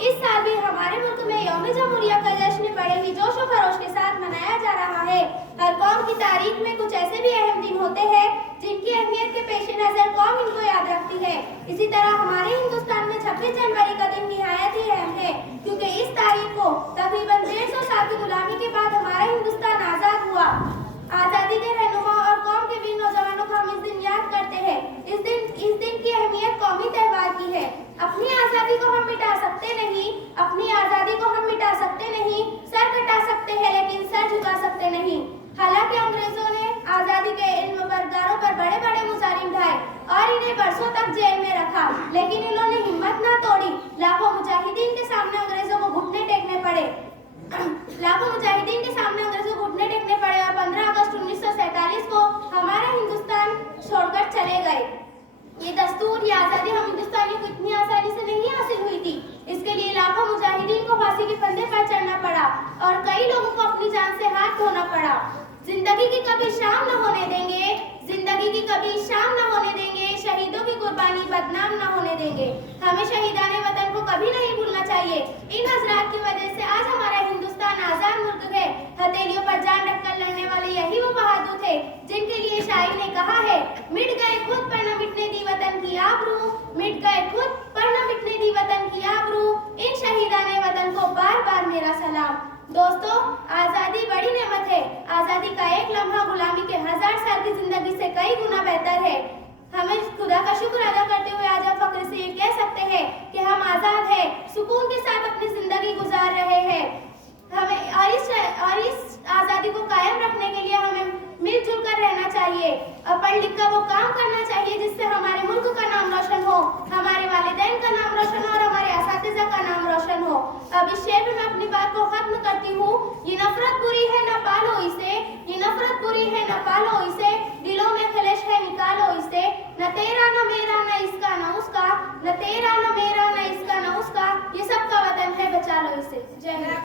इस साल भी हमारे मुल्क में यौम जमहूरिया का जश्न बड़े ही जोश व खरोश के साथ मनाया जा रहा है। हर कौम की तारीख में कुछ ऐसे भी अहम दिन होते हैं जिनकी अहमियत के पेश नजर कौम इनको याद रखती है। इसी तरह हमारे हिंदुस्तान में 26 जनवरी का दिन निहायत ही अहम है, क्योंकि इस तारीख को तकरीबन 150 साल की गुलामी के बाद हमारा हिंदुस्तान आजाद हुआ। आजादी के रहनुमा और कौम के वीर नौजवानों को हम इस दिन याद करते हैं। इस दिन की अहमियत कौमी त्योहार की है। अपनी आजादी को हम मिटा सकते नहीं, अपनी आजादी को हम मिटा सकते नहीं, सर कटा सकते हैं लेकिन सर झुका सकते नहीं। हालांकि अंग्रेजों ने आजादी के इल्म बरदारों पर बड़े बड़े मुजारिम ढाए और इन्हें बरसों तक जेल में रखा, लेकिन इन्होंने हिम्मत न तोड़ी। लाखों मुजाहिदीन के सामने अंग्रेजों को घुटने टेकने पड़े लाखों मुजाहिदीन के सामने अंग्रेजों को घुटने टेकने पड़े और 15 अगस्त 1947 को हमारा हिंदुस्तान छोड़कर चले गए। ये दस्तूर, ये आजादी हम हिंदुस्तानियों को इतनी आसानी से नहीं हासिल हुई थी। इसके लिए लाखों मुजाहिदीन को फांसी के फंदे पर चढ़ना पड़ा और कई लोगों को अपनी जान से हाथ धोना पड़ा। जिंदगी की कभी शाम न होने देंगे, जिंदगी की कभी शाम न होने देंगे, शहीदों की कुर्बानी बदनाम न होने देंगे। हमें शहीदाने वतन को कभी नहीं भूलना चाहिए। इन हजरात की वजह से आज हमारा हिंदुस्तान आजाद मुल्क है। हथेलियों पर जान रखकर लड़ने वाले यही वो बहादुर थे जिनके लिए शायर ने कहा है, मिट गए खुद पर न मिटने दी वतन की आबरू, मिट गए खुद पर न मिटने दी वतन की आबरू। इन शहीदाने वतन को बार बार मेरा सलाम। दोस्तों, आजादी बड़ी नेमत है। आजादी का एक लम्हा गुलामी के 1000 साल की जिंदगी से कई गुना बेहतर है। हमें खुदा का शुक्र अदा करते हुए आज हम फख्र से ये कह सकते हैं कि हम आजाद हैं, सुकून के साथ अपनी जिंदगी गुजार रहे हैं। हमें और इस आजादी को कायम रखने के लिए हमें मिलजुल कर रहना चाहिए और पढ़ लिख कर वो काम करना चाहिए जिससे हमारे मुल्क का नाम रोशन हो, हमारे वालिदैन का नाम रोशन हो और हमारे असातिज़ा का नाम रोशन हो। अब इस शेर में मैं अपनी बात को खत्म करती हूँ। ये नफरत बुरी है न पालो इसे, ये नफरत बुरी है न पालो इसे, दिलों में खलिश है निकालो इसे। न तेरा न मेरा न इसका न उसका, न तेरा न मेरा न इसका न उसका, ये सबका वतन है बचा लो इसे। जय हिंद।